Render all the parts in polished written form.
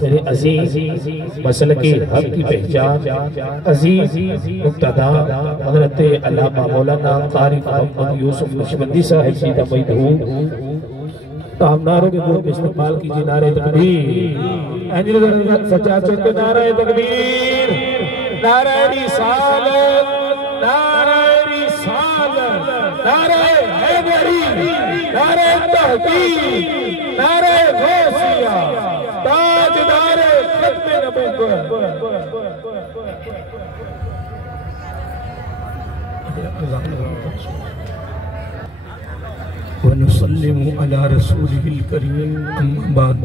तेरे अजीज मसल के हक की पहचान अजीज मुक्तदा हज़रत अल्लामा मौलाना कारी मोहम्मद यूसुफ नक्शबंदी साहिब जी का मजदूर हम नारों के गुण इस्तेमाल कीजिए। नारे तकबीर सच्चा चौके नारे तकबीर नारे रिसालत नारे रिसालत नारे हैदरी नारे तहकीक नारे गौसिया ताजदारे खत्म नबूवत व नुसल्लिमु अला रसूलिहिल करीम अम्मा बाद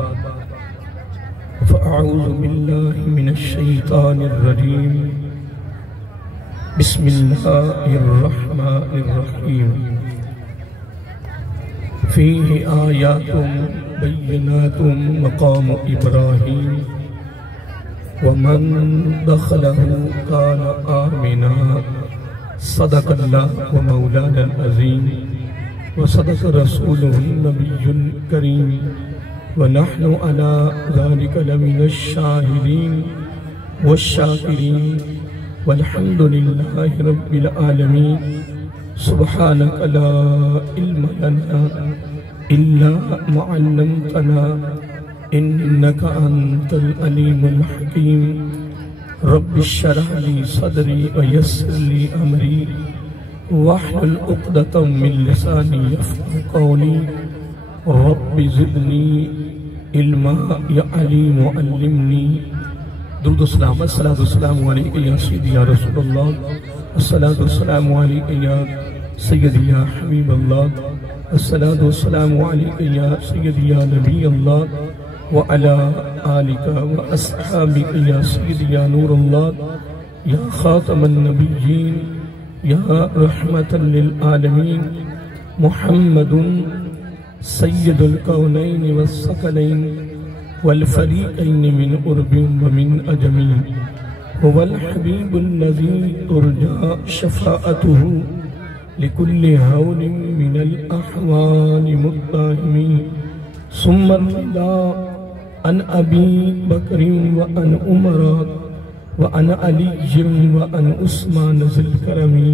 फ़अऊज़ु बिल्लाहि मिनश शैतानिर रजीम बिस्मिल्लाहिर रहमानिर रहीम फ़ीहि आयातुम बय्यिनातुम मक़ामु इब्राहीम व मन दख़लहु कान आमिना सदक़ल्लाहु मौलानल अज़ीम व सदक़ रसूलुहुन नबियुल करीम व नहनु अला ज़ालिका लमिनश शाहिदीन वश्शाकिरीन वल्हम्दुलिल्लाहि रब्बिल आलमीन। सुब्हानक ला इल्म लना इल्ला मा अल्लमतना इन्नका अंतल अलीमुल हकीम। रब्बि इश्रह ली सदरी व यस्सिर ली अमरी वहलुल उक़दतम मिन लिसानी यफ़क़हू क़ौली रब्बि ज़िदनी इल्मा या अलीम अल्लिमनी। दुरूद सलाम अस्सलातु वस्सलामु अलैका या सय्यदी या रसूलल्लाह अस्सलातु वस्सलामु अलैका या सय्यदी या हबीबल्लाह अस्सलातु वस्सलामु अलैका या सय्यदी या नबीयल्लाह व अला आलिका व अस्हाबिका या सय्यदी या नूरल्लाह या खातमन नबिय्यीन या रहमतन लिल आलमीन। मुहम्मदुन सय्यदुल कौनैन वस्सक़लैन वल फ़रीक़ैन मिन उर्बिन व मिन अजमीन हुवल हबीबुल लज़ी तुरजा शफ़ाअतुहु लिकुल्लि हौलिन मिनल अहवालि मुत्ताहिमीन। सुम्मा रिदा अन अबी बकरिन व अन उमरा व अन अलिय्यिन व अन उस्मान ज़िल करमी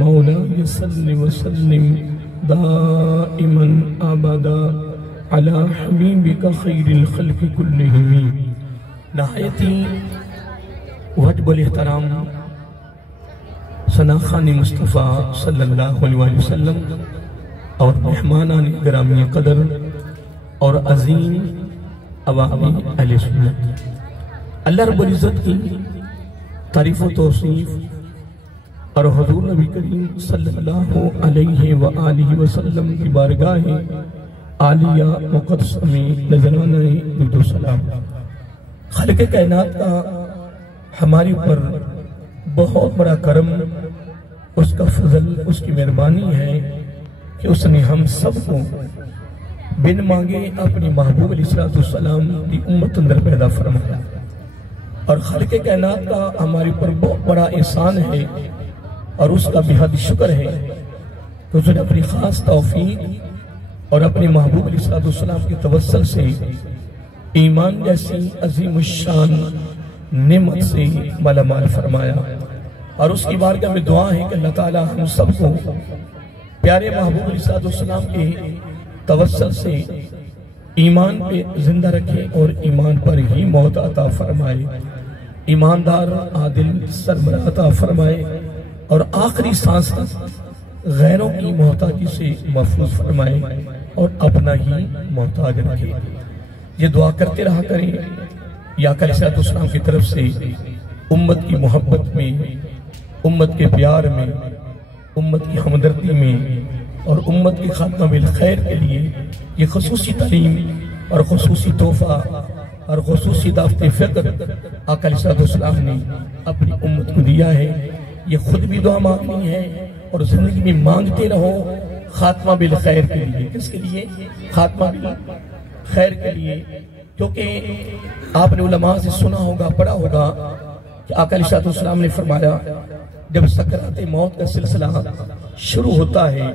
मौलाया सल्लि व सल्लिम दाइमन अबदा अला हबीबिका खैरिल खल्क़ि कुल्लिहिम। नहायती वजबुल एहतराम सना खान मुस्तफ़ा सल्लल्लाहु अलैहि वसल्लम और मेहमानान गिरामी कदर और अज़ीम अवामी अहले सुन्नत, अल्लाह रब्बुल इज़्ज़त की तारीफ़ व तौसीफ़ और हुज़ूर नबी करीम सल्लल्लाहु अलैहि व आलिहि वसल्लम की बारगाह आलिया मुक़द्दस में नज़राना दुरूद सलाम। खालिक़ कायनात का हमारे ऊपर बहुत बड़ा करम, उसका फजल, उसकी मेहरबानी है कि उसने हम सबको बिन मांगे अपनी महबूब अलैहिस्सलाम की उम्मत अंदर पैदा फरमाया। और खालिक़ कायनात का हमारे ऊपर बहुत बड़ा एहसान है और उसका बेहद शुक्र है कि उसने अपनी खास तौफीक और अपने महबूब अलैहिस्सलाम के तवस्सुल से ईमान जैसी अजीम शान नेमत से मालामाल फरमाया। और उसकी बारगाह में दुआ है कि अल्लाह ताला हम सबको प्यारे महबूब अलैहिस्सलाम के तवस्सुल से ईमान पे जिंदा रखे और ईमान पर ही मौत अता फरमाए, ईमानदार आदिल सरबराह अता फरमाए और आखिरी सांस तक गैरों की मोहताजी से महफूज फरमाए और अपना ही मोहताज रखे। ये दुआ करते रहा करें या अलैहिस्सलाम की तरफ से उम्मत की मोहब्बत में, उम्मत के प्यार में, उम्मत की हमदर्दी में और उम्मत के खात्मा बिल खैर के लिए ये खुसूसी तालीम और खुसूसी तोहफा और खुसूसी दावत फ़िक्र आका अलैहिस्सलाम ने अपनी उम्मत को दिया है। ये खुद भी दुआ मांगनी है और जिंदगी में मांगते रहो खात्मा बिल खैर के लिए। किसके लिए? खात्मा बिल खैर के लिए। क्योंकि आपने उलमा से सुना होगा, पढ़ा होगा कि आका अलैहिस्सलाम ने फरमाया जब सकरात मौत का सिलसिला शुरू होता है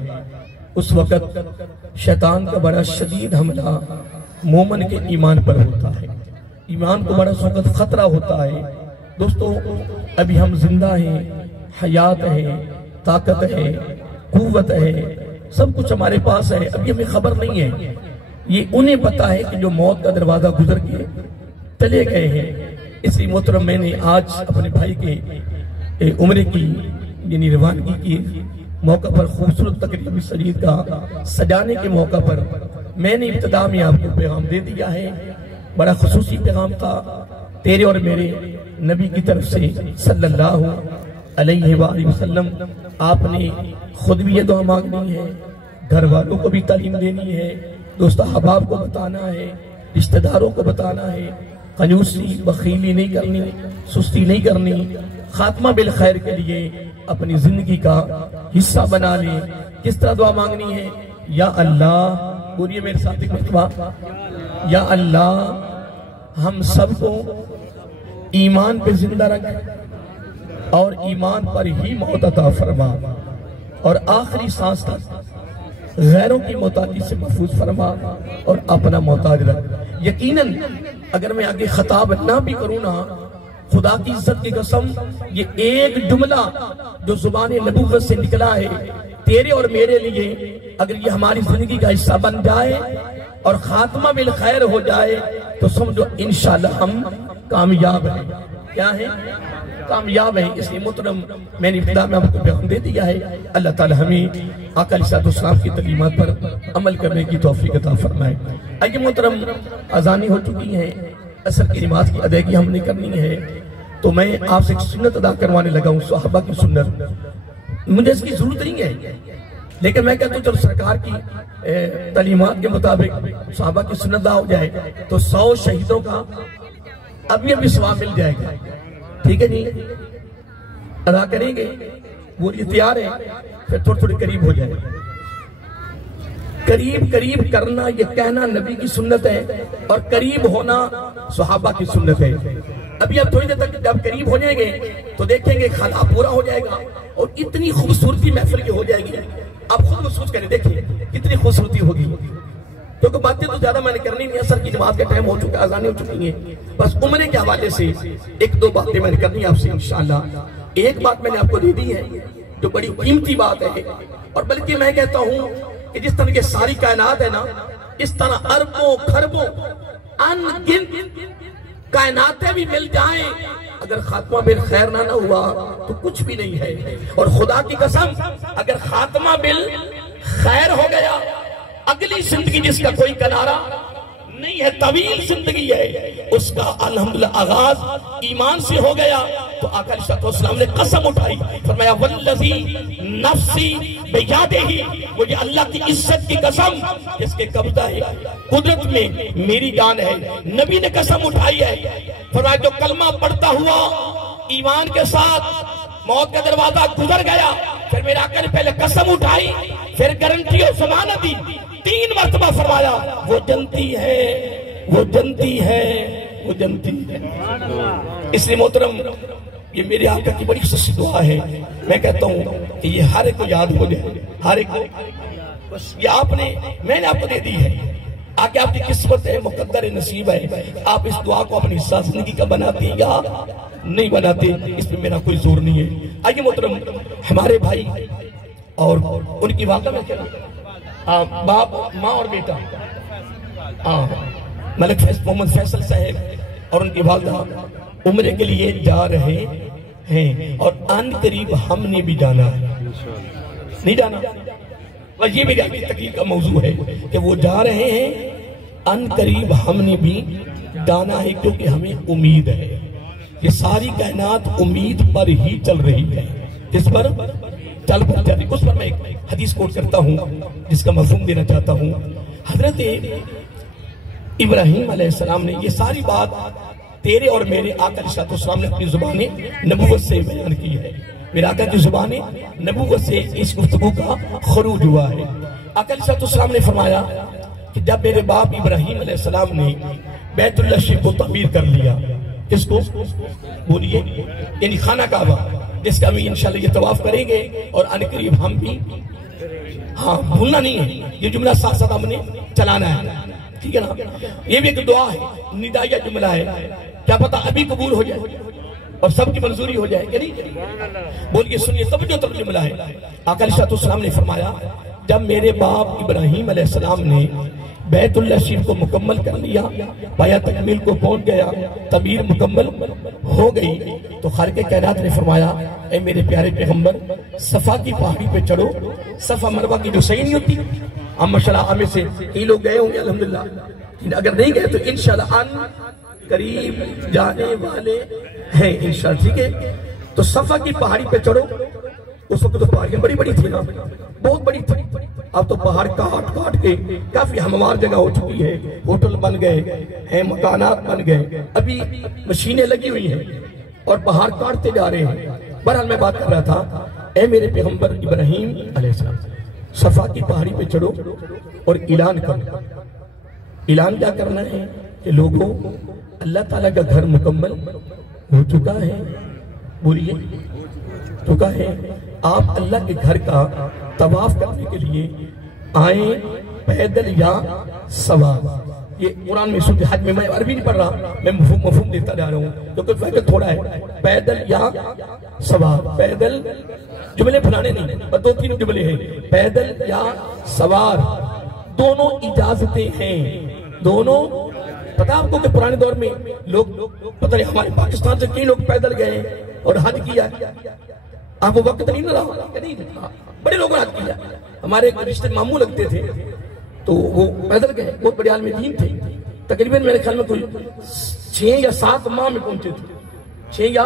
उस वक़्त शैतान का बड़ा शदीद हमला मोमन के ईमान पर होता है। ईमान को बड़ा सख्त खतरा होता है। दोस्तों, अभी हम जिंदा हैं, हयात है, ताकत है, कुव्वत है, सब कुछ हमारे पास है। अभी हमें खबर नहीं है, ये उन्हें पता है कि जो मौत का दरवाजा गुजर के चले गए हैं। इसी मोहतरम मैंने आज अपने भाई के उम्र की यानी रवानगी की मौका पर खूबसूरत तकरीब शरीफ का सजाने के मौका पर मैंने इब्तिदा में आपको पैगाम दे दिया है। बड़ा खुसूसी पैगाम था तेरे और मेरे नबी की तरफ से सल्लल्लाहु अलैहि वसल्लम। आपने खुद भी ये दुआ मांगनी है, घर वालों को भी तालीम देनी है, दोस्तों अहबाब को बताना है, रिश्तेदारों को बताना है। कंजूसी बखीली नहीं करनी, सुस्ती नहीं करनी। खात्मा बिल खैर के लिए अपनी जिंदगी का हिस्सा बना ले। किस तरह दुआ मांगनी है? या अल्लाह, बोलिए मेरे साथ एक मरतबा, या अल्लाह हम सबको ईमान पे जिंदा रख और ईमान पर ही मौत अता फरमा और आखिरी सांस तक गैरों की मोहताजी से महफूज फरमा और अपना मोहताज रख। यकीनन अगर मैं आगे खिताब ना भी करूं ना, खुदा की इज्जत की कसम, ये एक जुमला जो जुबान नबूवत से निकला है तेरे और मेरे लिए, अगर ये हमारी जिंदगी का हिस्सा बन जाए और खात्मा बिल खैर हो जाए तो समझो इंशाअल्लाह हम कामयाब हैं। क्या है? कामयाब है। इसलिए मोहतरम मैंने इब्तिदा में आपको पैगाम दे दिया है। अल्लाह ताला हमें आका अलैहिस्सलाम की तलीमात पर अमल करने की तौफीक अता फरमाए। आइए मोहतरम, अज़ानी हो चुकी है, असर की नमाज की अदायगी हमने करनी है, तो मैं आपसे एक सुन्नत अदा करवाने लगा हूँ, सहाबा की सुन्नत। मुझे इसकी जरूरत नहीं है, लेकिन मैं कहता हूँ चलो सरकार की तालीमात के मुताबिक सहाबा की सुन्नत अदा हो जाए तो 100 शहीदों का अभी सवाब मिल जाएगा। ठीक है जी, अदा करेंगे, वो ये तैयार है, फिर थोड़ी थोड़ी करीब हो जाए। करीब करीब करना ये कहना नबी की सुन्नत है और करीब होना सहाबा की सुन्नत है। अभी अब थोड़ी देर तक जब करीब हो जाएंगे तो देखेंगे खाना पूरा हो जाएगा और इतनी खूबसूरती महफिल की हो जाएगी, आप खुद महसूस करें, देखिए कितनी खूबसूरती होगी। क्योंकि बातें तो ज्यादा मैंने करनी नहीं है, असर की नमाज का टाइम हो चुका है, अज़ानें हो चुकी हैं। बस उम्र के हवाले से एक दो बातें मैंने करनी है आपसे इंशाअल्लाह। एक बात मैंने आपको दे दी है जो बड़ी कीमती बात है, और बल्कि मैं कहता हूँ कि जिस तरह की सारी कायनात है ना, इस तरह अरबों खरबों अनगिनत कायनातें भी मिल जाएं, अगर खात्मा बिल खैर ना हुआ तो कुछ भी नहीं है। और खुदा की कसम, अगर खात्मा बिल खैर हो गया, अगली जिंदगी जिसका कोई किनारा नहीं है, तवील जिंदगी है, उसका अल्हम्दुलिल्लाह आगाज ईमान से हो गया। तो आका अलैहिस्सलाम ने कसम उठाई, फरमाया वल्लज़ी नफ्सी बियदिही, मुझे अल्लाह की इज्जत की कसम जिसके कब्जा है, कुदरत में मेरी जान है। नबी ने कसम उठाई है, फरमाया जो कलमा पढ़ता हुआ ईमान के साथ मौत का दरवाजा गुजर गया, फिर मेरे आका ने पहले कसम उठाई, फिर गारंटी और जमानत दी, 3 मरतबा फरमाया वो जनती है, वो जनती है, वो जनती है। इसलिए मोहतरम, ये मेरे आका की बड़ी सच्ची दुआ है। मैं कहता हूँ कि ये हर एक को याद हो जाए, हर एक को। बस ये आपने, मैंने आपको दे दी है, आगे आपकी किस्मत है, मुकद्दर नसीब है। आप इस दुआ को अपनी हिस्सा जिंदगी का बनाते या नहीं बनाते, इसमें मेरा कोई जोर नहीं है। आइए मोहतरम, हमारे भाई और उनकी वाक़ा में क्या, बाप माँ और बेटा मलिक मोहम्मद फैसल साहब और उनकी वालिदा उम्रे के लिए जा रहे हैं, और अन करीब हमने भी जाना है। नहीं जाना, बस ये मेरी तकलीफ का मौजू है कि वो जा रहे हैं, अन करीब हमने भी जाना है, क्योंकि हमें उम्मीद है। ये सारी कायनात उम्मीद पर ही चल रही है। किस पर चल पर चल रही? उस पर मैं एक हदीस कोट करता हूँ जिसका मफ़हूम देना चाहता हूँ। हजरत इब्राहिम अलैहिस्सलाम ने ये सारी बात तेरे और मेरे आका अलैहिस्सलाम ने अपनी जुबान नबूवत से बयान की है। मेरे आका की जुबान नबूवत से इस गुफ्तगू का खरूज हुआ है। आका अलैहिस्सलाम ने फरमाया कि जब मेरे बाप इब्राहिम अलैहिस्सलाम ने बैतुल्लाह शरीफ को तमीर कर लिया, किसको बोलिए, यानी खाना काबा, जिसका हम इंशाल्लाह ये तवाफ करेंगे और अनकरीब हम भी, हाँ भूलना नहीं है, ये जुमला साथ साथ हमने चलाना है। ठीक है ना, ये भी एक दुआ है, निदाया जुमला है, क्या पता अभी कबूल हो जाए और सबकी मंजूरी हो जाए, नहीं बोलिए सुनिए, तब जो जुमला है। आका अलैहिस्सलाम ने फरमाया, जब मेरे बाप इब्राहिम अलैहिस्सलाम ने बैतुल्लाह शरीफ को मुकम्मल कर लिया, पाया तकमील को पहुंच गया, तमीर मुकम्मल हो गई, तो खालिक़ कायनात ने फरमाया, ऐ मेरे प्यारे पैगंबर, सफा की पहाड़ी पे चढ़ो। सफा मरवा की जो सही नहीं होती, हम माशाअल्लाह हमें से कई लोग गए होंगे अल्हम्दुलिल्लाह, अगर नहीं गए तो इंशाअल्लाह करीब जाने वाले हैं इंशाअल्लाह, ठीक है। तो सफा की पहाड़ी पे चढ़ो। उस वक्त तो पहाड़ियां बड़ी बड़ी थी ना, बहुत बड़ी थी। अब तो पहाड़ काट काट के काफी हमवार जगह हो चुकी है, होटल बन गए हैं, मकानात बन गए, अभी मशीनें लगी हुई हैं और पहाड़ काटते जा रहे हैं। बहरहाल मैं बात कर रहा था, ऐ मेरे पैगंबर इब्राहिम अलैहिस्सलाम, सफा की पहाड़ी पे चढ़ो और ऐलान करो। ऐलान क्या करना है कि लोगों, अल्लाह ताला का घर मुकम्मल हो चुका है, बोलिए चुका है। आप अल्लाह के घर का तवाफ करने के लिए आए, पैदल या सवार। ये कुरान में सूरत हज में, मैं अरबी नहीं पढ़ रहा, मैं मफहूम देता जा रहा हूँ क्योंकि फायदा थोड़ा है। पैदल या सवार, पैदल जुमले फलाने नहीं, पर 2-3 जुमले हैं, पैदल या सवार, दोनों इजाजतें हैं, दोनों। पता आपको कि पुराने दौर में लोग, पता नहीं हमारे पाकिस्तान से कई लोग पैदल गए और हज किया, आपको वक्त नहीं ना रहा, नहीं बड़े लोगों ने हज किया। हमारे एक रिश्ते मामू लगते थे, तो वो पैदल गए, बहुत बड़े आलिम दीन थे, तकरीबन मेरे ख्याल में कोई 6 या 7 माह में पहुंचे थे, 6 या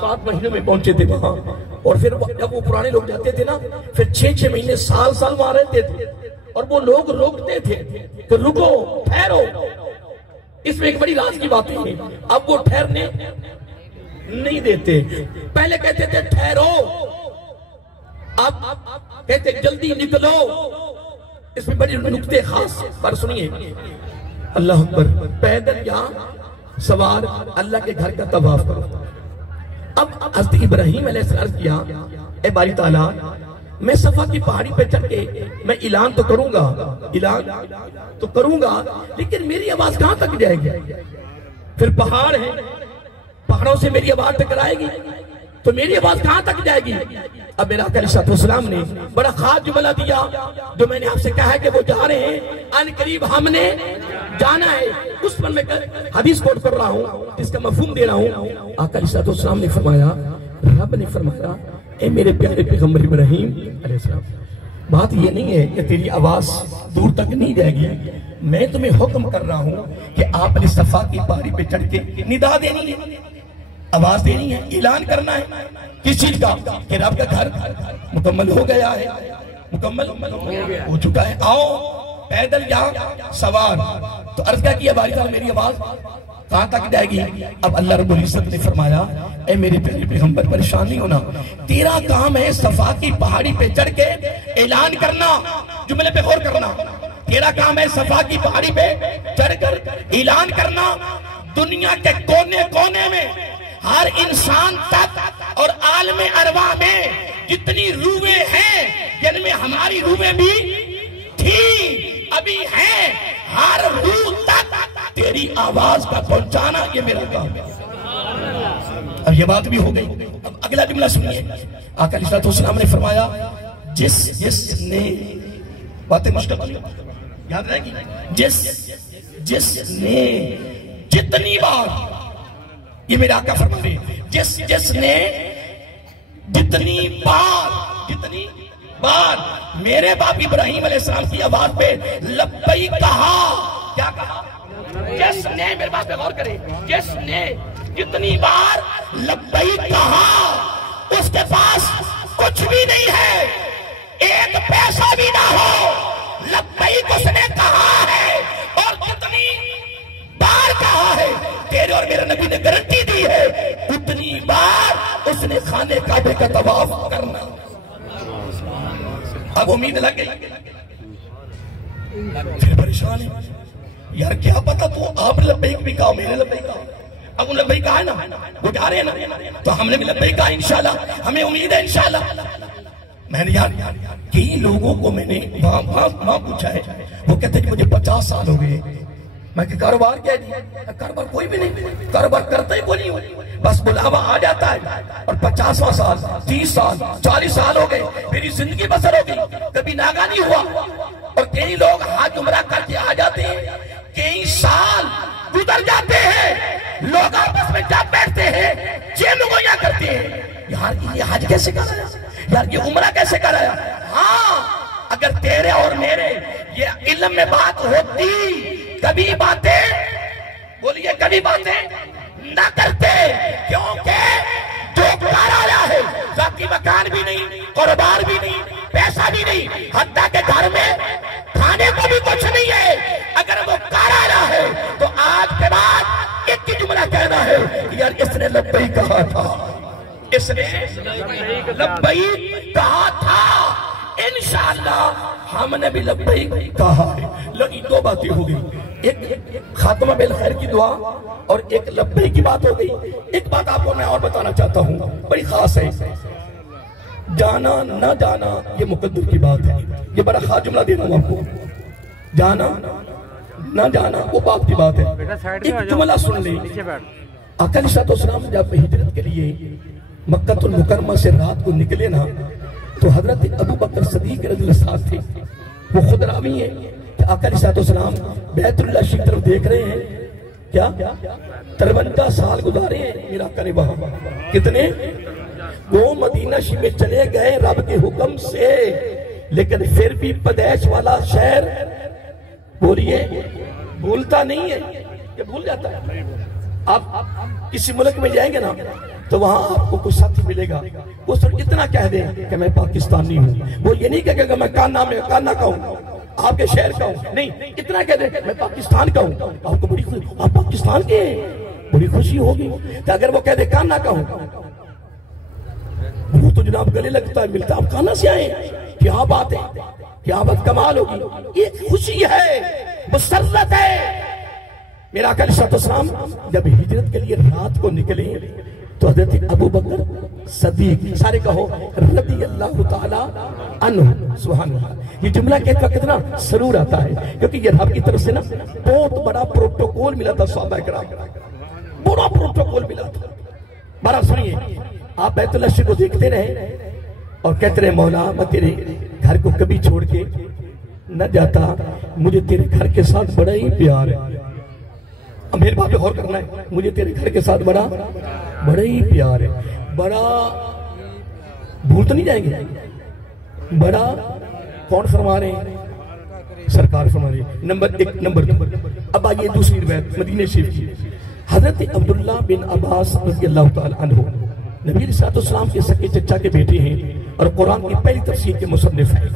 7 महीनों में पहुंचे थे वहां। और फिर जब वो पुराने लोग जाते थे ना, फिर 6-6 महीने, साल वहां रहते थे, और वो लोग रोकते थे कि रुको, ठहरो। इसमें एक बड़ी राज की बात है, अब वो ठहरने नहीं देते। पहले कहते थे ठहरो, अब कहते जल्दी निकलो। इसमें बड़ी नुक्ते खास पर सुनिए, अल्लाह अकबर, पैदल या सवार, अल्लाह के घर का तवाफ करो। अब हज़रत इब्राहिम अलैहिस्सलाम किया, ए बारी ताला, मैं सफा की पहाड़ी पे चढ़ के मैं ऐलान तो करूंगा, ऐलान तो करूंगा, लेकिन मेरी आवाज कहां तक जाएगी? फिर पहाड़ है, पहाड़ों से मेरी आवाज टकराएगी तो मेरी आवाज कहां तक जाएगी? अब मेरा अलैहिस्सलाम ने बड़ा खास जुमला दिया, जो मैंने आपसे कहा है कि वो जा रहे हैं, अन करीब हमने जाना है। उस पर मैं हदीस कोट कर रहा हूँ, जिसका मफहूम दे रहा हूँ। आका अलैहिस्सलाम ने फरमाया, रब ने फरमाया, ए मेरे प्यारे पैगंबर इब्राहिम अलैहिस्सलाम, बात ये नहीं है कि तेरी आवाज दूर तक नहीं जाएगी, मैं तुम्हें हुक्म कर रहा हूँ कि आपने सफा की पहाड़ी पे चढ़ के निदा देनी है, आवाज देनी है, ऐलान करना है। किस चीज का? कि रब का घर मुकम्मल हो गया है, मुकम्मल हो चुका है, आओ पैदल या सवार। तो अर्ज क्या किया, बारी ताला मेरी आवाज कहां तक जाएगी? अब अल्लाह रब्बुल इज्जत ने फरमाया, ए मेरे प्यारे पैगंबर, परेशान नहीं होना, तेरा काम है सफा की पहाड़ी पे चढ़ के ऐलान करना, जुमले पे गौर करना। तेरा काम है सफा की पहाड़ी पे चढ़कर ऐलान करना, दुनिया के कोने कोने में, हर इंसान तक और आलमे अरवा में जितनी रूहें हैं, जिनमें हमारी रूहें भी थी, अभी हैं, हर रूह तक तेरी आवाज का पहुंचाना ये मेरा काम है। अब ये बात भी हो गई। अब अगला जुमला सुनिए, आका अलैहिस्सलाम ने फरमाया, जिसने बातें मुश्किल याद रहेगी, जिसने जितनी बार, ये मेरे आका फरमा रहे, जिसने जितनी बार मेरे बाप इब्राहिम अलैहिस्सलाम की आवाज पे लब्बैक कहा, क्या कहा? जिसने, मेरे बात पे गौर करें, जिसने जितनी बार लब्बैक कहा, उसके पास कुछ भी नहीं है, एक पैसा भी ना हो, लब्बैक उसने कहा है, और कितनी बार कहा है, तेरे और मेरे नबी ने गारंटी दी है, उतनी बार उसने खाने काबे का तवाफ करना। अब उम्मीद लग गई, फिर परेशान है, यार क्या पता, तो आपने लब्बैक भी कहा, मैंने लब्बैक कहा, अब लब्बैक कहा है ना, वो जा रहे हैं ना, तो हमने भी लब्बैक कहा इंशाल्लाह, हमें उम्मीद है इंशाल्लाह। मैंने यार कई लोगों को मैंने वहां पूछा है, वो कहते हैं कि मुझे 50 साल हो गए। मैं कि कारोबार क्या है? कारोबार कोई भी नहीं, कारोबार करता ही कोई नहीं, बस बुलावा आ जाता है। और 50वां साल, 30 साल, 40 साल हो गए, मेरी जिंदगी बसर हो गई, कभी नागा नहीं हुआ। और कई लोग हाथ उमरा करके आ जाते हैं, कई साल गुजर जाते हैं, लोग आपस में जा बैठते हैं, जेब गोया करते हैं, यार ये हज कैसे कराया, यार ये उम्रा कैसे कराया। हाँ, अगर तेरे और मेरे ये इल्म में बात होती, कभी बातें बोलिए, कभी बातें ना करते, क्योंकि जो कराया है जाती मकान भी नहीं, कारोबार भी नहीं, पैसा भी नहीं, हत्ता के घर में खाने को भी कुछ नहीं है। अगर वो कराया है तो आज के बाद एक ही जुमला कहना है, यार इसने लब्बई कहा था, इसने लब्बई कहा था, इंशाअल्लाह हमने भी लब्बई कहा है। लगी दो बातें हो गई, एक खात्मा बिल खैर की दुआ और एक लब्बई की बात हो गई। एक बात आपको मैं और बताना चाहता हूँ, बड़ी खास है, जाना ना जाना ये मुकद्दर की बात है, ये बड़ा खास जुमला दे रहा हूँ आपको, जाना ना जाना वो बाप की बात है। एक जुमला सुन ले, आका अलैहिस्सलाम जब हिजरत के लिए मक्का मुकर्रमा से रात को निकले ना, तो हजरत अबू बकर सदीक रज़ियल्लाहु अन्हु थे, वो खुद रावी है कि आका अलैहिस्सलाम बैतुल्लाह की तरफ देख रहे हैं, क्या 53 साल गुजारे हैं मेरा आका ने वहां, कितने वो मदीना में चले गए रब के हुक्म से, लेकिन फिर भी प्रदेश वाला शहर बोलिए भूलता नहीं है, ये भूल जाता है। आप किसी मुल्क में जाएंगे ना तो वहां आपको कोई साथी मिलेगा, वो सिर्फ इतना कह दे कि मैं पाकिस्तानी हूँ, वो ये नहीं कहेगा मैं कान्ना का हूँ, आपके शहर का हूँ, नहीं, इतना कह दे मैं पाकिस्तान का हूँ, आपको बड़ी खुशी, आप पाकिस्तान के बड़ी खुशी होगी। तो अगर वो कह दे कान्ना का हूँ, वो तो जनाब गले लगता है, मिलता आप कान्ना से आए, क्या बात है, क्या बात, कमाल होगी, ये खुशी है, मुसर्रत है। मेरा आका अलैहिस्सलाम जब हिजरत के लिए रात को निकले तो हजरत अबू बकर सदीक, सारे कहो रज़ियल्लाहु ताला अन्हु, सुभान अल्लाह। ये जुमला कहता कितना सरूर आता है, क्योंकि ये रब की तरफ से ना बहुत बड़ा प्रोटोकॉल मिला था सहाबा किराम, बड़ा प्रोटोकॉल मिला था। बड़ा सुनिए, आप बैतुल्लाह को देखते रहे और कहते रहे मौला मैं तेरे घर को कभी छोड़ के न जाता, मुझे तेरे घर के साथ बड़ा ही प्यार है। अब मेरे बात पे गौर करना है, मुझे तेरे घर के साथ बड़ा ही प्यार है, बड़ा भूल तो नहीं जाएंगे, बड़ा कौन फरमा रहे हैं, सरकार फरमा रहे हैं। Number 1, number 2। अब आइए दूसरी रिवायत मदीने शरीफ की, हजरत अब्दुल्लाह बिन अब्बास रज़ियल्लाहु ताला अन्हु नबी अलैहिस्सलाम के सके चचा के बेटे हैं और कुरान की पहली तफसीर के मुसन्निफ हैं,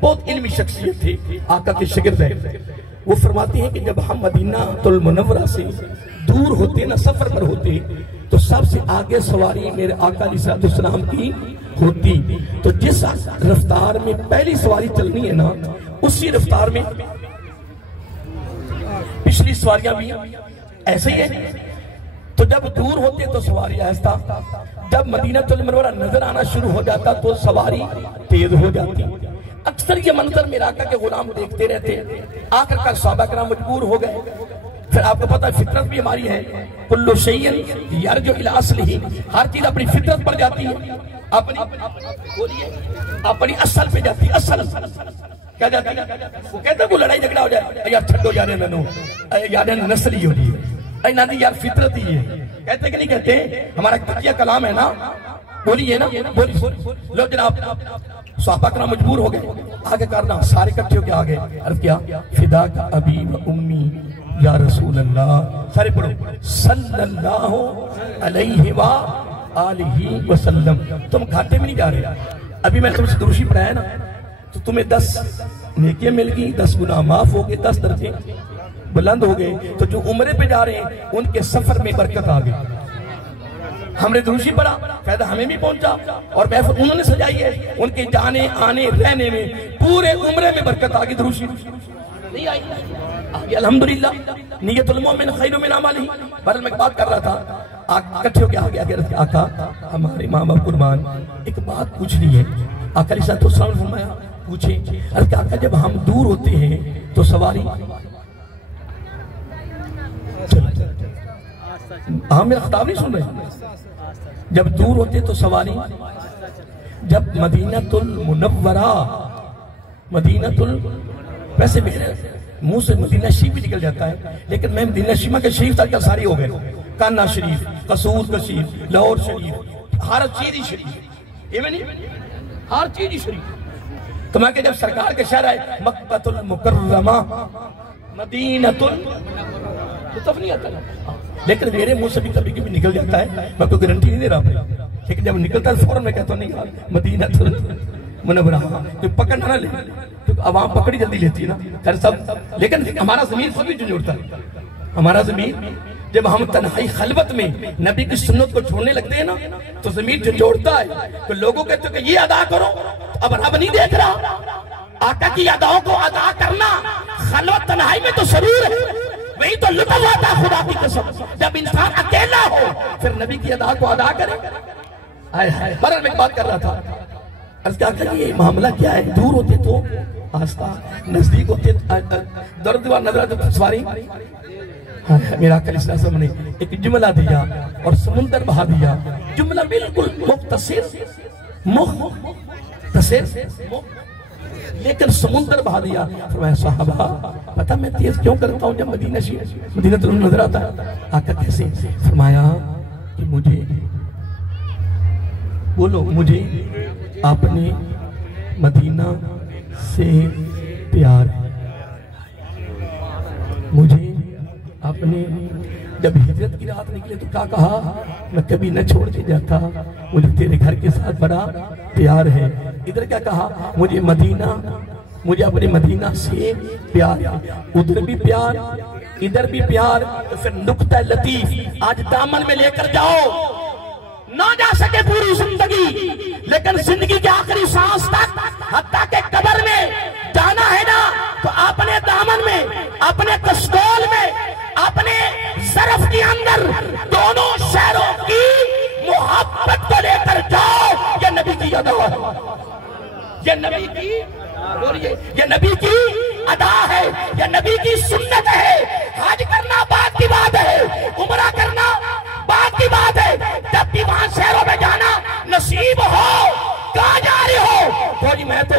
बहुत इल्मी शख्सियत थे, आका के शागिर्द हैं। वो फरमाते हैं कि जब हम मदीनातुल मुनव्वरा से दूर होते ना, सफर पर होते, तो सबसे आगे सवारी मेरे आका अलैहिस्सलाम की होती, तो जिस रफ्तार में पहली सवारी चलनी है ना, उसी रफ्तार में पिछली सवारियां भी ऐसे ही है। तो जब दूर होते तो सवारी आहिस्ता, जब मदीनातुल मुनव्वरा नजर आना शुरू हो जाता तो सवारी तेज हो जाती। अक्सर ये मंजर मेरे आका के गुलाम देखते रहते, आखिरकार सहाबा किराम मजबूर हो गए। फिर आपको पता है फितरत भी हमारी है, कुल्लु शैइन यरजु इला अस्लिही, हर चीज अपनी फितरत पर जाती है, अपनी असल पे जाती है, असल क्या जाती है। वो कहते को लड़ाई झगड़ा हो जाए, यार छो यार ननो यार नस्ली हो रही है, नानी यार फितरत ही है, कहते कि नहीं कहते, हमारा तकिया कलाम है ना, बोलिए ना, बोलिए लो जनाब। सहाबा किराम मजबूर हो गए, आगे करना, सारे इकट्ठे होकर आ गए, अर्ज किया फिदा का अबी व उम्मी या रसूल अल्लाह, सारे पढ़ो सल्लल्लाहु अलैहि व आलिहि वसल्लम। तुम घाटे में नहीं जा रहे, अभी मैं तुमसे दुरूशी पढ़ाया ना, तो तुम्हें 10 नेकियां मिल गई, 10 गुनाह माफ हो गए, 10 दर्जे बुलंद हो गए। तो जो उम्रे पे जा रहे हैं उनके सफर में बरकत आ गई, हमने दुरूशी पढ़ा, फायदा हमें भी पहुंचा, और महफिल उन्होंने सजाई है, उनके जाने आने रहने में पूरे उम्रे में बरकत आ गई, दुरूशी नहीं आई, अल्हम्दुलिल्लाह। नियतुल मोमिन खैरुम मिन अमलिही। बहरहाल मैं बात कर रहा था, इकट्ठे होकर आगे आके आका हमारे माँ बाप कुर्बान, एक बात पूछनी है, आका अलैहिस्सलाम फरमाया, पूछे अरे आका जब हम दूर होते हैं तो सवारी, हाँ मेरा खिताब नहीं सुन रहे, जब दूर होते तो सवारी, जब मदीनातुल मुनव्वरा, मदीनातुल, वैसे मेरे मुंह से मदीना शरीफ भी निकल जाता है, लेकिन मैं मदीना शरीफ के शरीफ तक सारी हो गए, कान्हा शरीफ, कसूर का शरीफ, लाहौर शरीफ, हर चीज ही शरीफ, ये नहीं हर चीज ही शरीफ। तो मैं जब सरकार के शहर आए मक्कातुल मुकर्रमा, मदीनातुल, तो तब नहीं आता, लेकिन मेरे मुंह से भी कभी कभी निकल जाता है, मैं कोई गारंटी नहीं दे रहा, लेकिन जब निकलता है फौरन मैं कहता हूँ नहीं मदीनातुल मुनव्वरा, तो पकड़ना ना ले, तो आवाम पकड़ी जल्दी लेती है ना, खैर सब, लेकिन हमारा ज़मीर खुद भी झंझोड़ता है, हमारा ज़मीर जब हम तन्हाई खलवत में नबी की सुन्नत को छोड़ने लगते हैं ना, तो ज़मीर झंझोड़ता है, तो लोगों कहते हैं कि ये अदा करो, अब रब नहीं देख रहा, आका की अदाओं को अदा करना खलवत तन्हाई में तो जरूर है, वही तो लुत्फ आता है खुदा की कसम, जब इंसान अकेला हो फिर नबी की अदा को अदा करे। पर मैं एक बात कर रहा था, क्या ये मामला क्या है, दूर होते तो आस्था, नजदीक होते दर्द व नजर सवारी। मेरा अलैहिस्सलाम ने एक जुमला दिया और समुंदर बहा दिया, जुमला बिल्कुल मुख्तसर, लेकिन समुंदर बहा दिया। फरमाया साहबा पता मैं तेज क्यों करता हूँ जब मदीना तुम नजर आता है, आका कैसे? फरमाया कि मुझे बोलो, मुझे अपने मदीना से प्यार है, मुझे अपने, जब हिजरत की रात निकले तो क्या कहा, मैं कभी न छोड़ के जाता, मुझे तेरे घर के साथ बड़ा प्यार है। इधर क्या कहा, मुझे मदीना, मुझे अपने मदीना से प्यार है, उधर भी प्यार इधर भी प्यार। तो फिर नुक्ता लतीफ आज दामन में लेकर जाओ, ना जा सके पूरी जिंदगी, लेकिन जिंदगी के आखिरी सांस तक, हत्ता के कब्र में जाना है ना, तो अपने दामन में, अपने कस्टोल में, अपने सरफ के अंदर दोनों शहरों की मोहब्बत को लेकर जाओ। ये नबी की अदा है, ये नबी की, बोलिए, ये नबी की अदा है, ये नबी की सुन्नत है। हज करना बात की बात है, उम्रा करना बात की बात है, जब भी वहां शहरों में जाना नसीब हो, कहाँ जा रहे हो? बोली मैं तो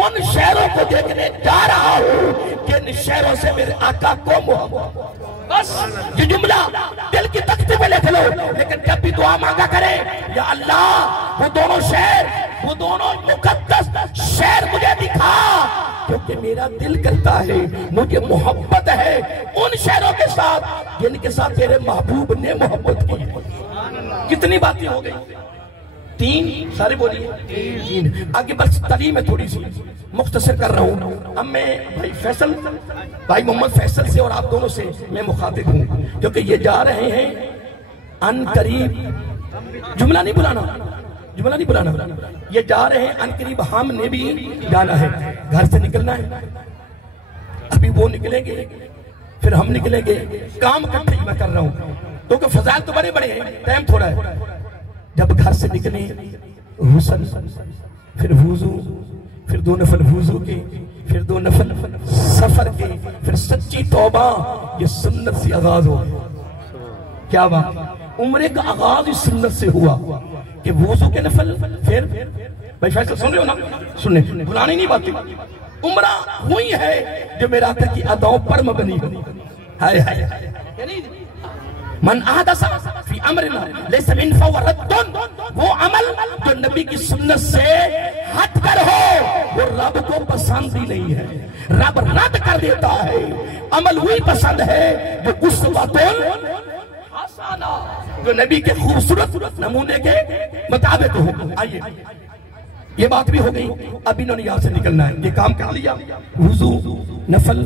उन शहरों को देखने जा रहा हूँ जिन शहरों से मेरे आका को मोहब्बत। बस ये जुमला दिल की तख्ती पे लिख लो, लेकिन जब भी दुआ मांगा करे, या अल्लाह वो दोनों शहर, वो दोनों मुकद्दस शहर मुझे दिखा, क्योंकि मेरा दिल करता है, मुझे मोहब्बत है उन शहरों के साथ जिनके साथ तेरे महबूब ने मोहब्बत की। कितनी बातें हो गई, तीन, सारे बोलिए तीन। आगे बस तालीम है थोड़ी सी मुख्तसर कर रहा हूँ। अब मैं भाई फैसल, भाई मोहम्मद फैसल से और आप दोनों से मैं मुखातिब हूँ, क्योंकि ये जा रहे हैं अन करीब, जुमला नहीं बुलाना, जुमला नहीं बुलाना, ये जा रहे हैं अन करीब, हमने भी जाना है, घर से निकलना है, अभी वो निकलेंगे फिर हम निकलेंगे, काम इकट्ठे मैं कर रहा हूँ, क्योंकि फजाइल तो बड़े बड़े हैं, टाइम थोड़ा है। जब घर से निकले हुस्न, फिर वुजू, फिर 2 नफल वुजू के, फिर 2 नफल सफर के, फिर सच्ची तौबा, ये सुन्नत से आगाज हो। क्या बात, उम्रे का आगाज इस सुन्नत से हुआ कि वुजू के नफल, फिर भाई फैसल सुन रहे हो ना, सुनने बुलानी नहीं बातें, उम्रा हुई है जो मेरा आका की अदाओं पर मबनी हो। हाय हाय, मन आदसा फी अमरिना लैसा मिन फवरद्दुन, वो अमल जो नबी की सुन्नत से हट कर हो वो रब को पसंद ही नहीं है, रब रद्द कर देता है। अमल वही पसंद है जो उसवतुल हसना, जो नबी के खूबसूरत नमूने के मुताबिक हो। आइए, ये बात भी हो गई, अब इन्होंने यहाँ से निकलना है, ये काम कर लिया, वुजू नफल,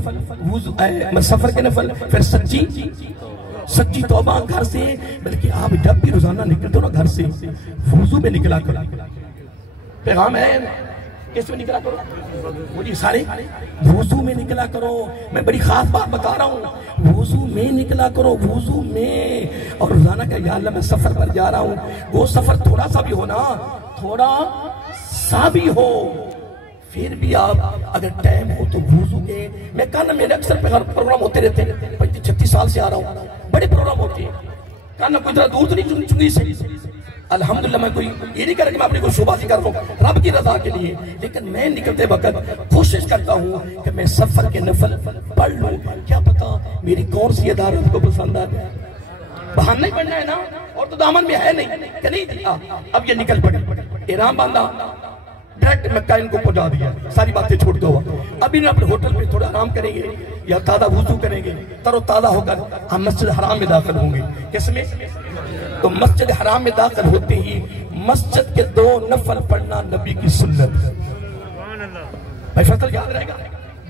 वुजू सफर के नफल, फिर सच्ची तौबा घर से, बल्कि आप जब भी रोजाना निकलते हो ना घर से, वुजू में निकला करो। पैगाम है, किस में निकला करो? मुझे सारे वुजू में निकला करो। मैं बड़ी खास बात बता रहा हूँ, वुजू में निकला करो, वुजू में। और रोजाना का या अल्लाह मैं सफर पर जा रहा हूँ, वो सफर थोड़ा सा भी होना, थोड़ा साबी हो, फिर भी आप अगर टाइम हो तो वुजू के, मैं कहा ना मेरे अक्सर प्रोग्राम होते रहते हैं, 35-36 साल से आ रहा हूँ, बड़े प्रोग्राम होते हैं, कहा ना कोई इतना दूर तो नहीं चुंगी से। अल्हम्दुलिल्लाह मैं कोई ये नहीं कर कि मैं अपनी कोई शोबाजी कर रहा हूँ रब की रजा के लिए, लेकिन मैं निकलते वक्त कोशिश करता हूँ कि मैं सफर के नफल पढ़ लूँ, क्या पता मेरी कौन सी अदालत को पसंद आ जाए। बहाना ही पढ़ना है ना, और तो दामन में है नहीं कि नहीं। अब ये निकल पड़े, इराम बांधा, डायरेक्ट मक्का इनको पहुंचा दिया, सारी बातें छोड़ दो। अभी ना अपने होटल पे थोड़ा आराम करेंगे या ताज़ा वुजू करेंगे, तरो ताज़ा होकर हम मस्जिद हराम में दाखिल होंगे। किसमें? तो मस्जिद हराम में दाखिल होते ही मस्जिद के 2 नफल पढ़ना नबी की सुन्नत है। भाई फैसल याद रहेगा,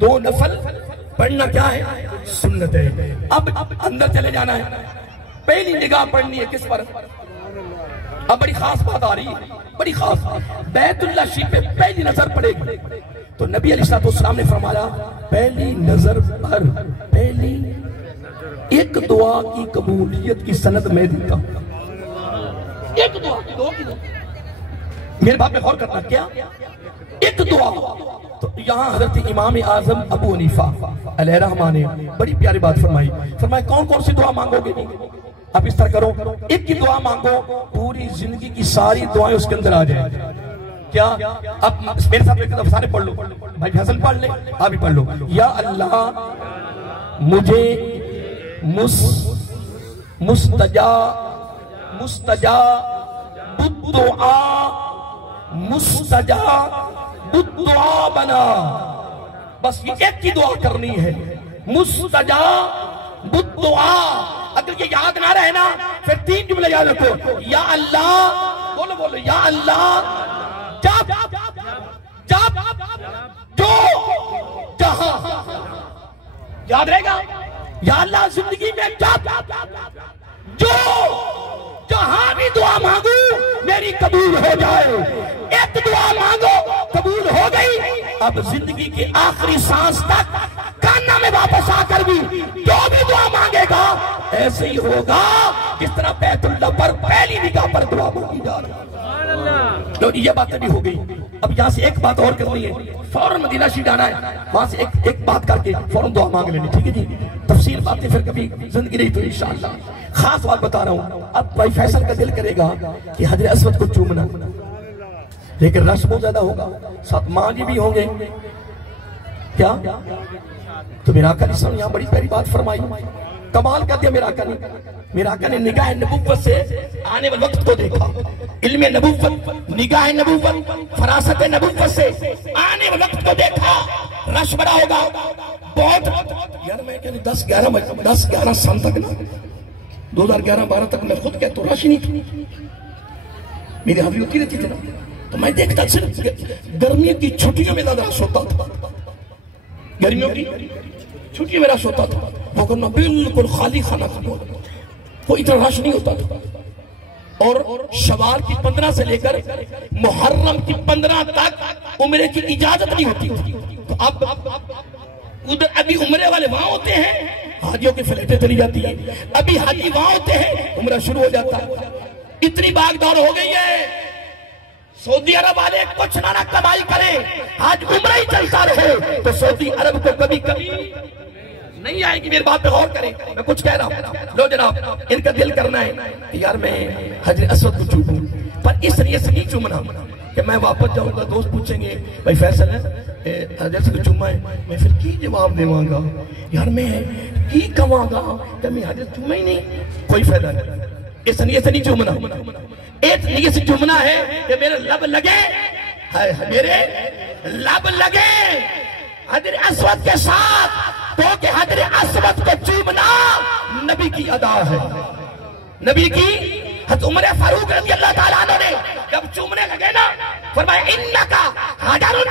2 नफल पढ़ना क्या है? सुन्नत है। अब अंदर चले जाना है, पहली निगाह पढ़नी है किस पर? अब बड़ी खास बात आ रही है, बड़ी खास, बैतुल्लाह शरीफ पे पहली नजर पड़ेगी। तो नबी अलैहिस्सलाम ने फरमाया पहली नजर पर पहली एक दुआ की कबूलियत की सनद मैं देता हूं। एक दुआ की, 2 की नहीं। मेरे बात में गौर करना, क्या एक दुआ? तो यहाँ हजरत इमाम आजम अबू हनीफा अलैहिर्रहमा ने बड़ी प्यारी बात फरमाई। फरमाया कौन कौन सी दुआ मांगोगे? अब इस तरह करो, एक की दुआ मांगो, पूरी जिंदगी की सारी दुआएं उसके अंदर आ जाए। क्या? अब मेरे साथ एक दफा पढ़ लो, भाई फैसल पढ़ ले, आप भी पढ़ लो। या अल्लाह मुझे मुस्तजा बुद्दुआ बना। बस ये एक की दुआ करनी है, मुस्तजा बुद्दुआ। अगर ये याद ना रहे ना, फिर 3 जुमले याद रखो। या अल्लाह, बोलो बोलो, या अल्लाह जब जब जो जहां, याद रहेगा। या अल्लाह जिंदगी में जब जो जहां भी दुआ मांगू मेरी कबूल हो जाए। एक दुआ मांगो, कबूल हो गई। अब जिंदगी की आखिरी सांस तक कान्ना में वापस आकर भी जो भी दुआ मांगेगा ऐसे ही होगा जिस तरह बैतुल्लाह पर पहली निगाह पर दुआ मांगी जा रही है। तो ये बातें भी हो गई। अब यहाँ से एक बात और करनी है, फौरन मदीना शरीफ जाना है, वहां से एक बात करके फौरन दुआ मांग लेनी, ठीक है जी। तफसील बातें फिर कभी जिंदगी रही तो इंशाअल्लाह। खास बात बता रहा हूँ, अब भाई फैसल का दिल करेगा कि हजर अस्वद को चूमना, लेकिन रश बहुत ज्यादा होगा, साथ मां जी भी होंगे। क्या? तो मेरा आका ने यहाँ बड़ी प्यारी बात फरमाई, कमाल कर दिया मेरा आका ने। मेरा आका ने निगाह नबुव्वत से आने वाले वक्त को देखा, इल्म नबुव्वत, निगाह नबुव्वत, फरासत नबुव्वत से आने वाले वक्त को देखा। रश बड़ा होगा बहुत यार। मैं कहती 10-11 साल तक ना, 2011-12 तक मैं खुद कहता हूँ रश नहीं थी, मेरी हाजिरी होती रहती थी ना, तो मैं देखता सिर्फ गर्मियों की छुट्टियों में ज्यादा रश होता था। गर्मियों की छुट्टियों में रश होता था, वो करना बिल्कुल खाली खाना था, कोई इतना रश नहीं होता था। और शवाल की 15 से लेकर मुहर्रम की 15 तक उम्रे की इजाजत नहीं होती थी। तो अब उधर अभी उम्रे वाले वहां होते हैं, हाजियों की फ्लाइटें चली जाती है, अभी हाजी वहां होते हैं, उम्रा शुरू हो जाता है। इतनी भागदौड़ हो गई है, सऊदी अरब वाले कुछ ना कमाई करें, आज उम्रा ही चलता रहे तो सऊदी अरब को कभी कभी नहीं आएगी। मेरी बात पे गौर करें, मैं कुछ कह रहा हूं। लो जनाब, इनका दिल करना है कि यार मैं हजर अस्वद को चूमूं, पर इस तरीके से नहीं चूमना कि मैं वापस जाऊंगा, दोस्त पूछेंगे भाई फैसल है हजर अस्वद को चूमा है, मैं फिर की जवाब देवांगा यार, मैं की कमांगा कि मैं हजर चूमा ही नहीं, कोई फायदा नहीं। इस तरीके से नहीं चूमना, एक तरीके से चूमना है कि मेरे लब लगे, मेरे लब लगे हजर अस्वद के साथ, तो कि हजर अस्वद को चूमना नबी की अदा है। नबी की हज़रत उमर फारूक रज़ी अल्लाह ताला अन्हु ने जब चूमने लगे ना, फरमाया इन्नका हजरुन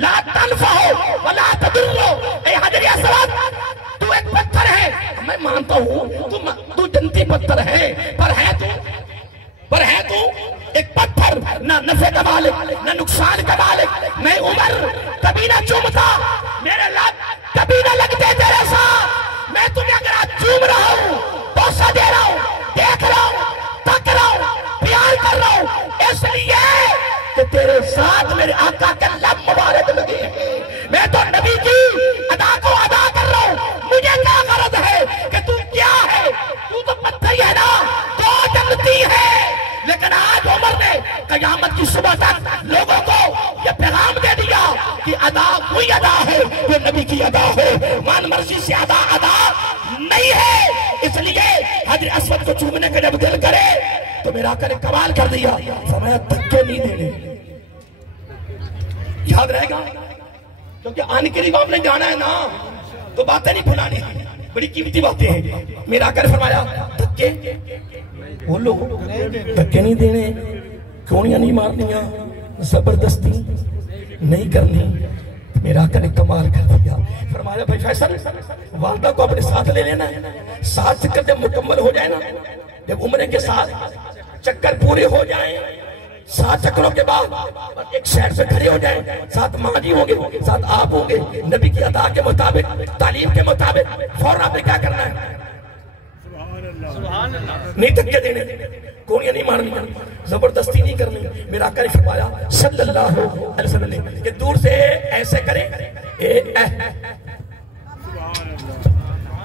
ला तनफहु व ला तदुर्रु, ए हजर अस्वद तू एक पत्थर है, मैं मानता हूँ तू जन्नती पत्थर है, पर है तू एक पत्थर, ना नफे का मालिक ना नुकसान का मालिक। मैं उमर कभी ना चूमता, मेरे लब कभी ना लगते तेरे साथ। मैं तुम्हें अगर आज चूम रहा हूँ, बोसा दे रहा हूँ, देख रहा हूँ, तक रहा हूँ, प्यार कर रहा हूँ, इसलिए कि तेरे मेरे साथ मेरे आका के लब मुबारक लगे हैं। मैं तो नबी की अदा को अदा कर रहा हूँ। मुझे क्या गरज है कि तू क्या है, तू तो पत्थर ही है ना, तो जलती है। लेकिन आज उमर ने कयामत की सुबह तक लोगों को यह पैगाम दे दिया कि अदा कोई अदा है जो नबी की अदा हो, मन मर्जी से अदा अदा नहीं है। इसलिए हजर अस्वद को चूमने का जब दिल करे तो मेरा आका ने कमाल कर दिया, फरमाया धक्के नहीं देने। याद रहेगा, क्योंकि आने के लिए आपने जाना है ना, तो बातें नहीं भुलानी, बड़ी कीमती बातें हैं। मेरा आका ने फरमाया धक्के बोलो, धक्के नहीं देने, गोलियां नहीं मारनिया, जबरदस्ती नहीं करनी। मेरा आका ने कमाल कर दिया, फरमाया भाई फैसल वालदा को अपने साथ ले लेना है। 7 चक्कर जब मुकम्मल हो जाए ना, जब उम्र के 7 चक्कर पूरे हो जाए, 7 चक्करों के बाद एक साइड से खड़े हो जाए, 7 माँ जी होंगे, 7 आप होंगे, नबी की अदा के मुताबिक, तालीम के मुताबिक फौरन आपने क्या करना है, नहीं धक्के देने, गोलियां नहीं मारनी, जबरदस्ती नहीं करनी। मेरा आका ने फरमाया सल्लल्लाहु अलैहि वसल्लम कि दूर से ऐसे करे,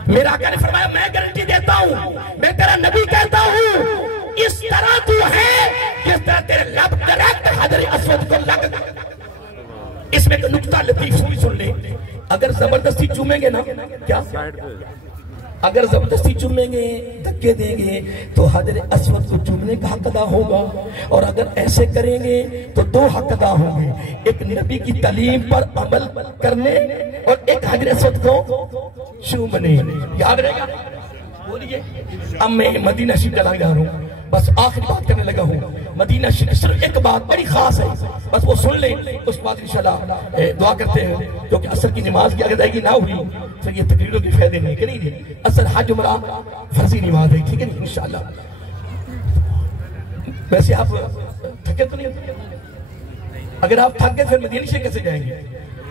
मेरा आका ने फरमाया मैं गारंटी देता हूँ, मैं तेरा नबी कहता हूँ, इस तरह तू है जिस तरह तेरे लब डायरेक्ट हजर अस्वद को लग। इसमें तो नुक्ता लतीफ सुन ले, अगर जबरदस्ती चूमेंगे ना, क्या अगर जबरदस्ती चूमेंगे, धक्के देंगे तो हजर अस्वद को चूमने का हक अदा होगा, और अगर ऐसे करेंगे तो 2 हक अदा होंगे, एक नबी की तालीम पर अमल करने और एक हजर अस्वद को चूमने। याद रहेगा, बोलिए। अब मैं मदीना शरीफ चला जा रहा हूँ, बस आखिरी बात करने लगा हूँ। मदीना शरीफ सिर्फ एक बात बड़ी खास है, बस वो सुन ले, उस बात इंशाल्लाह दुआ करते हैं, क्योंकि असर की नमाज की अगर अदायगी ना हुई तो ये तकरीरों के फायदे नहीं, कि नहीं। असर हज उमरा फर्जी नमाज है, ठीक है नहीं, इंशाल्लाह। वैसे आप थके तो नहीं, अगर आप थक गए फिर मदीना शरीफ कैसे जाएंगे?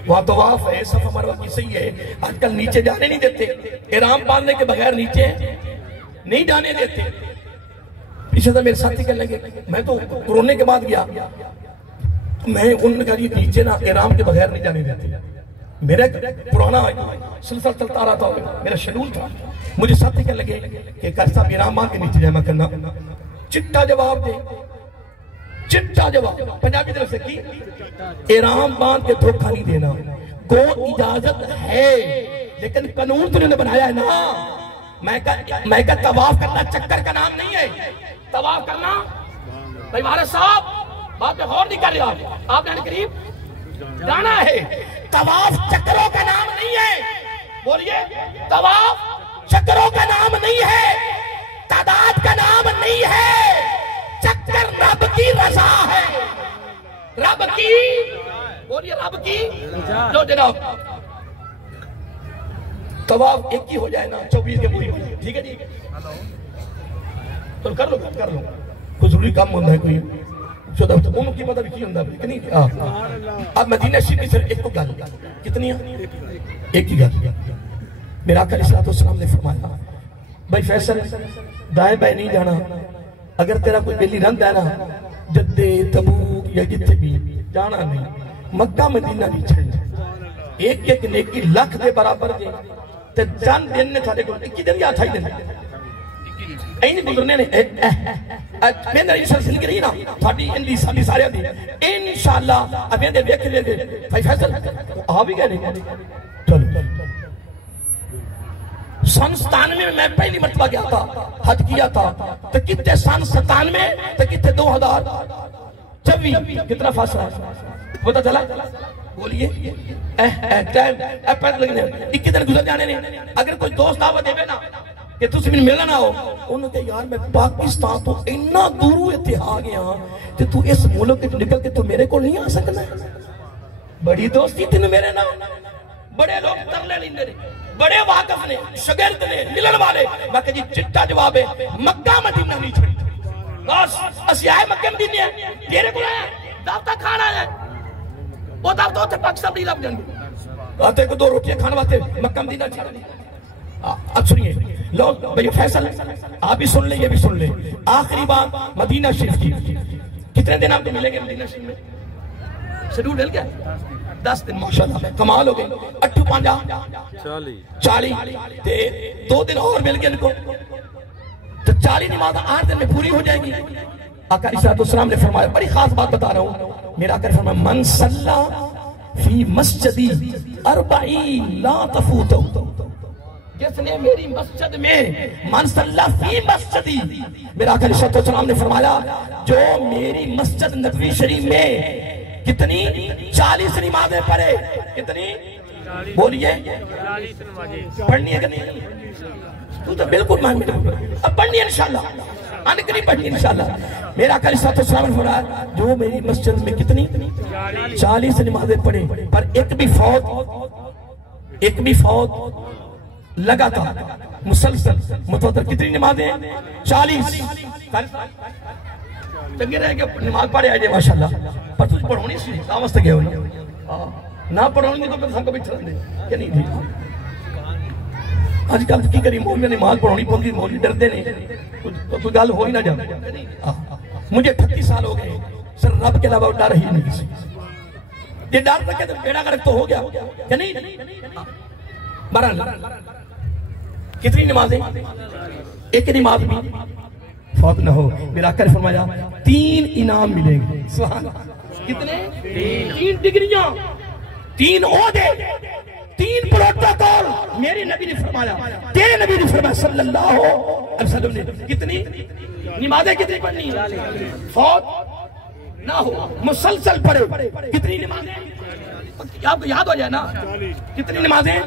वहां तवाफ है, सफा मरवा की सही है, आजकल नीचे जाने नहीं देते, इहराम बांधने के बगैर नीचे नहीं जाने देते। पीछे से मेरे साथी कहने लगे, मैं तो कोरोना के बाद गया, मैं उनका नीचे ना इहराम के बगैर नहीं जाने देते। मेरा पुराना सिलसिला चलता रहा था, मेरा शेड्यूल था। मुझे साथी कहने लगे कि कर साहब इहराम बांध के नीचे जाना करना, चिट्टा जवाब दे, चिट्टा जवाब पंजाबी तरफ से की, इहराम बांध के धोखा नहीं देना। गो इजाजत है, लेकिन कानून तुमने बनाया है ना। मैं का तवाफ करना चक्कर का नाम नहीं है, तवाफ करना भाई भारत साहब बात पे गौर नहीं कर रहे आप जाने करीब जाना है। तवाफ चक्करों का नाम नहीं है, बोलिए, तवाफ चक्करों का नाम नहीं है, तादाद का नाम नहीं है, चक्कर रब की रजा है, रब की, बोलिए रब की। लो जनाब, तवाफ एक ही हो जाए ना, 24 के पूरी, ठीक है जी, तो कर लो कोई जरूरी काम होता है, कोई की पता भी कि नहीं। अब मदीना शरीफ में सिर्फ एक को गल, कितनी एक ही गल। मेरा आका अलैहिस्सलाम ने फरमाया भाई फैसल दाएं बाएं नहीं जाना, अगर तेरा कोई बेली रंग है ना, जद्दे तबूक या जिथे भी जाना नहीं, मक्का मदीना नहीं छड़ना। एक एक नेकी लख के बराबर जे, ते चंद दिन ने थारे को 21 दिन या 28 दिन ऐन गुजरने ने। मेरा इंसान जिंदगी रही ना थाडी इंदी साडी सारियां दी, इंशाअल्लाह अबे दे देख लेंगे भाई फैसल आ भी गए नहीं। चलो सन 97 में मैं पहली मर्तबा गया था, हज किया था, तो कितने सन 97 में तो कितने 2024, कितना फासला है पता चला? बोलिए, टाइम 21 दिन गुजर जाने ने। अगर कोई दोस्त दावत देवे ना कि तुम मैंने मिलना ना हो, उन्होंने यार मैं पाकिस्तान तो इन्ना दूरों इत्थे आ गया ते तू इस मुल्क निकल के तू मेरे को नहीं आ सकना। बड़ी दोस्ती तेन मेरे नाल, बड़े लोग तरले लेंदे ने, बड़े वाकफ ने, शागिर्द ने, मिलन वाले। मैं कह जी चिट्टा जवाब है, मक्का मदीना नहीं छड़ी। बस असि आए मक्के मदीने, तेरे को आया दावता खाना है, वो दावता उत्थे पाकिस्तान नहीं लग जांदी, आते को 2 रोटियां खाने वास्ते मक्का मदीना छड़ दी। अब सुनिए लो भाई फैसल, आप भी सुन ले, ये भी सुन ले। आखिरी बात मदीना शरीफ की, कितने दिन आपको मिलेंगे मदीना शरीफ में? शेड्यूल मिल गया 10 दिन माशाल्लाह कमाल हो गए 8 5 40 ते 2 दिन और मिल गए इनको तो 40 नमाज 8 दिन में पूरी हो जाएगी। आका अलैहिस्सलाम ने फरमाया, बड़ी खास बात बता रहा हूँ, मेरा आका ने फरमाया मन सल्ला फी मस्जिदी 40 ला तफूतो, जिसने मेरी मस्जिद में मन सल्ला फी मस्जिदी, मेरा आका अलैहिस्सलाम ने फरमाया जो मेरी मस्जिद नबवी शरीफ में कितनी 40 नमाजें पढ़े, कितनी बोलिए पढ़नी है कि नहीं? तू तो बिल्कुल मान अब पढ़नी है इंशाल्लाह, अनकरी पढ़नी इंशाल्लाह। मेरा आका अलैहिस्सलाम ने फरमाया जो मेरी मस्जिद में कितनी 40 नमाजें पढ़े पर एक भी फौत लगातार मुसलसल मुतवत्तर कितनी नमाजें 40 चंगे रह गए नमाज पढ़े आए माशाल्लाह, पर तुझ पढ़ोनी सी वास्ते गए ना पढ़ोनी तो संग बैठे रहंदे कि नहीं? आजकल की करी मौलवी नमाज पढ़ानी पौंदी, मौलवी डरते ने तो कोई गल हो ही ना जाए। मुझे 38 साल हो गए सर, रब के अलावा डर ही नहीं किसी, ये डर लगे तो बेड़ा गर्क तो हो गया क्या नहीं? कितनी नमाजें एक नमाज भी फौत न हो, मेरा आका ने फरमाया 3 इनाम मिलेंगे। सुभान कितने? 3 डिग्रियां, 3 ओहदे, 3 प्रोटोकॉल मेरे नबी ने फरमाया, तेरे नबी ने फरमाया सल्लल्लाहु अलैहि वसल्लम ने कितनी नमाजें कितनी पढ़नी फौत ना हो, मुसलसल पढ़े कितनी नमाजें आपको याद हो जाए ना, कितनी नमाजें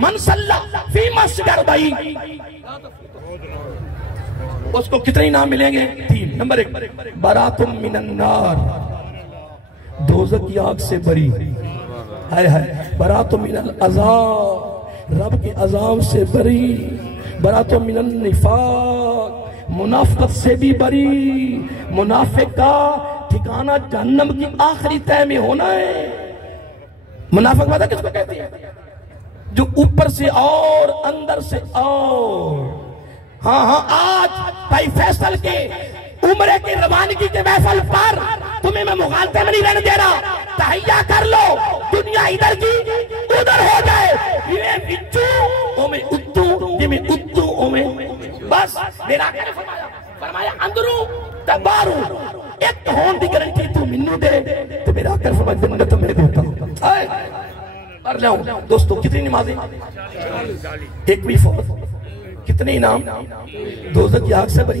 मन सल्ला फी मस्जिद 40 उसको कितने इनाम मिलेंगे? 3। नंबर 1 बरातुम मिनन नार, दोज़ख की आग से बरी, हाय हाय, बरातुम मिनल अज़ाब, रब के अज़ाब से बरी, बरातुम मिनन निफाक, मुनाफिक से भी बरी, मुनाफिक का ठिकाना जहन्नम की आखिरी तह में होना है। मुनाफिक पता किसको कहते हैं? जो ऊपर से और अंदर से और। हाँ आज भाई फैसल के उम्रे की रवानगी के महफल पर तुम्हें मैं मुगालते में नहीं रहने दे रहा, तहैया कर लो, दुनिया इधर की उधर हो जाए, ये बिच्चू ओमे उद्दू, ये में उद्दू ओमे, बस मेरा आका ने फरमाया अंदरू तबारू एक होने की गारंटी तू मिन्नू दे तो मेरा आका ने फरमाया जन्नत तो मैं देता हूं। कर लाऊं दोस्तों कितनी नमाजें? एक भी फौत, कितने इनाम? दोज़ख की आग से बरी,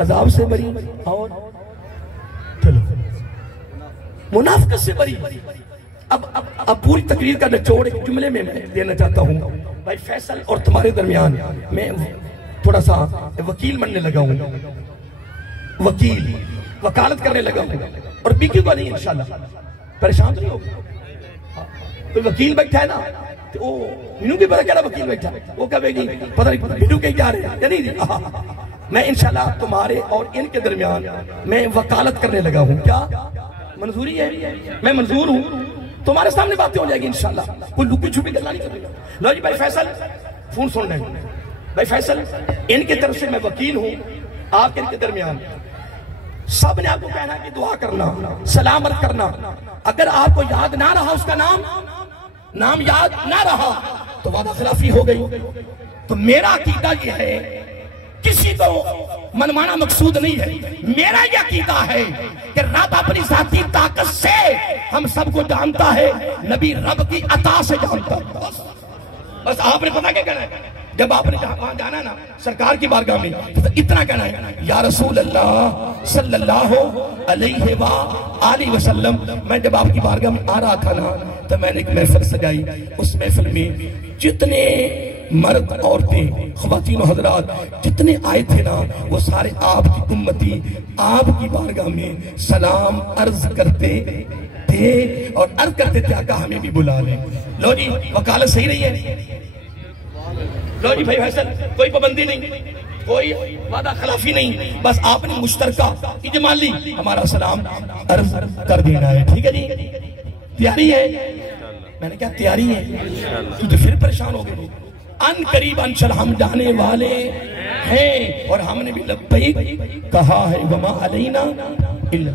अजाब से बरी, और चलो मुनाफिक से बरी। अब पूरी तकरीर का निचोड़ एक जुमले में मैं देना चाहता हूँ। भाई फैसल और तुम्हारे दरमियान मैं थोड़ा सा वकील बनने लगा हूँ, वकील वकालत करने लगा हूँ, और बिकेगा नहीं इंशाल्लाह, परेशान तो नहीं होगा। कोई वकील बैठा है ना तो मीनू की बड़ा वकील बैठा है, वो कहेगी पता नहीं मीनू कहीं जा रहे हैं या नहीं। मैं इंशाल्लाह तुम्हारे और इनके दरमियान मैं वकालत करने लगा हूँ। क्या मंजूरी है? मैं मंजूर हूँ, तुम्हारे सामने बातें हो जाएगी इंशाल्लाह, कोई लुकी छुपी गल्ला नहीं करेगा। लो जी भाई फैसल फोन सुन रहे हैं, भाई फैसल इनकी तरफ से मैं वकील हूँ, आपके इनके दरमियान सब ने आपको कहना कि दुआ करना, सलामत करना। अगर आपको याद ना रहा उसका नाम याद ना रहा तो वादा खिलाफी हो गई। तो मेरा अकीदा ये है, किसी को मनमाना मकसूद नहीं है, मेरा ये अकीदा है कि रब अपनी जाती ताकत से हम सबको जानता है, नबी रब की अता से जानता है। बस आपने पता क्या कहना है, जब आपने वहां जाना ना सरकार की बारगाह में तो इतना कहना है, या रसूल अल्लाह सल्लल्लाहु अलैहि वसल्लम। मैं जब आपकी बारगाह में आ रहा था ना तो मैंने एक महफिल सजाई, उस महफिल में जितने मर्द औरतें ख्वातीन हजरात जितने आए थे ना वो सारे आपकी उम्मती आपकी बारगाह में सलाम अर्ज करते थे और अर्ज करते थे आका हमें भी बुला लें। लो जी वकालत सही रही है? लो जी भाई फैसल कोई पाबंदी नहीं, कोई वादा खिलाफी नहीं, बस आपने मुश्तरका इजमाली हमारा सलाम अर्ज कर देना है। ठीक है जी, तैयारी है? मैंने क्या तैयारी है? तू तो फिर परेशान हो गए। अन करीब इंशाल्लाह हम जाने वाले हैं और हमने भी लब्बैक कहा है, वमा अलैना इल्ला